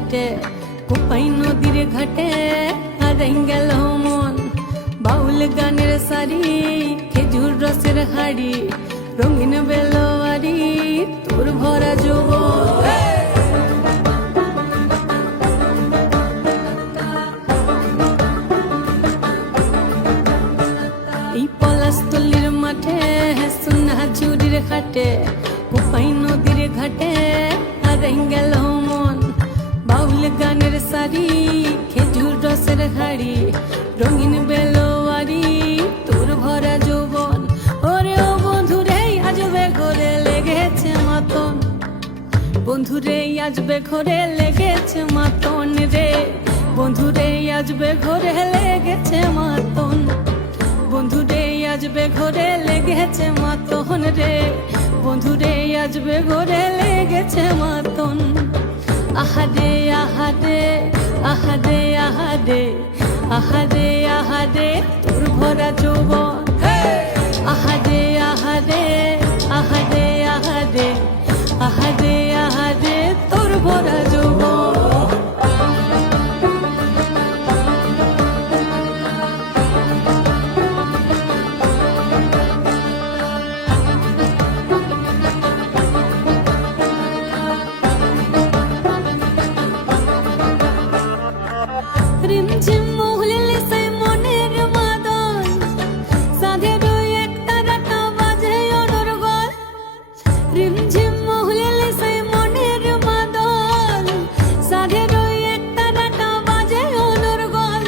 ঘাটে কোপাই নদীর ঘাটে হারাই গেল মন বাউল গানের সারি খেজুর রসের হাড়ি রঙিন বেলোয়ারি তোর ভরা যৌবন এই পলাশতলির মাঠে সোনা ঝুড়ির ঘাটে কোপাই নদীর ঘাটে হারাই গেল মন বাউল গানের সারি খেজুর রসের হাড়ি রঙিন বেলোয়ারি তোর ভরা যৌবন ওরে ও বন্ধুরে আজবে ঘরে লেগেছে মাতন বন্ধুরে আজবে ঘরে লেগেছে মাতন রে বন্ধুরে আজবে ঘরে লেগেছে মাতন বন্ধুরে আজবে ঘরে লেগেছে মাতন রে বন্ধুরে আজবে ঘরে লেগেছে মাতন আহারে আহারে আহারে আহারে আহারে আহারে তোর ভরা যৌবন আহারে আহারে আহারে আহারে আহারে আহারে তোর ভরা যৌবন রিমঝিম মহুলিলে সে মনের মাদন সাধের এক তারাটা বাজে অনর্গল রিমঝিম মহুলিলে সে মনের মাদন সাধের এক তারাটা বাজে অনর্গল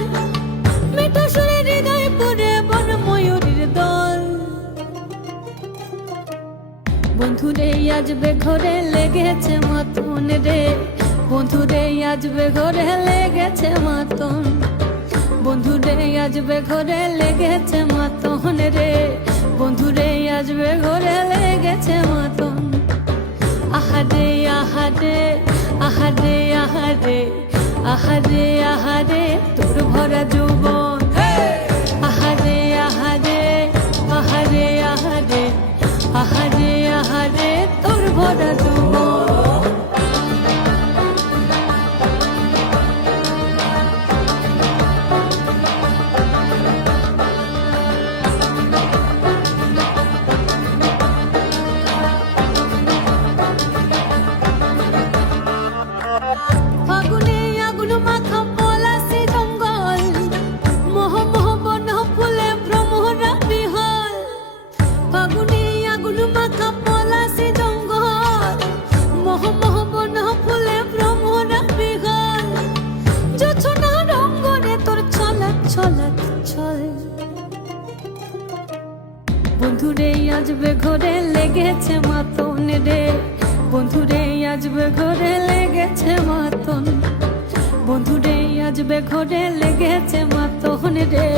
মিঠা সুরে হৃদয় পুরে বন ময়ূরীর দল বন্ধুরে আজবে ঘরে লেগেছে মাতন রে বন্ধুরে আজবে ঘরে লেগেছে মাতন বন্ধুরে আজবে ঘরে লেগেছে মাতন রে বন্ধুরে আজবে ঘরে লেগেছে মাতন আহারে আহারে আহারে আহারে আহারে আহারে তোর ভরা যৌবন আহারে আহারে আহারে আহারে আহারে আহারে তোর ভরা যৌবন ফাগুনে আগুন মাখা পলাশি জঙ্গল মোহ মোহ বন ফুলে ভ্রমরা বিহল ফাগুনে আগুন মাখা পলাশি জঙ্গল মোহ মোহ বন ফুলে ভ্রমরা বিহল জোছনা রঙ্গনে তোর ছলক ছলক ছল বন্ধুরে আজবে ঘরে লেগেছে মাতন রে বন্ধুরে আজবে ঘরে লেগেছে মাতন বন্ধুরে আজবে ঘরে লেগেছে মাতন রে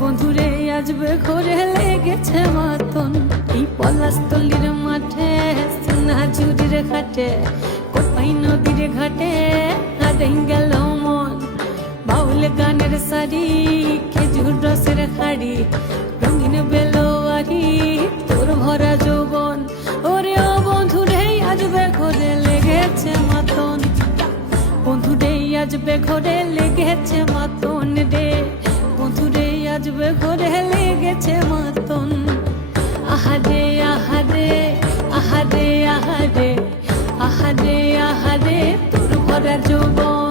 বন্ধুরে আজবে ঘরে লেগেছে মাতন এই পলাশতলির মাঠে সোনা ঝুড়ির ঘাটে কোপাই নদীর ঘাটে হারাই গেল মন বাউল গানের সারি খেজুর রসের হাড়ি রঙিন বেলোয়ারি তোর ভরা যৌবন ওরে ও বন্ধুরে আজবে ঘরে লেগেছে মাতন বন্ধুরে আজবে ঘরে লেগেছে মাতন রে বন্ধুরে আজবে ঘরে লেগেছে মাতন আহারে আহারে আহারে আহারে আহারে আহারে তোর ভরা যৌবন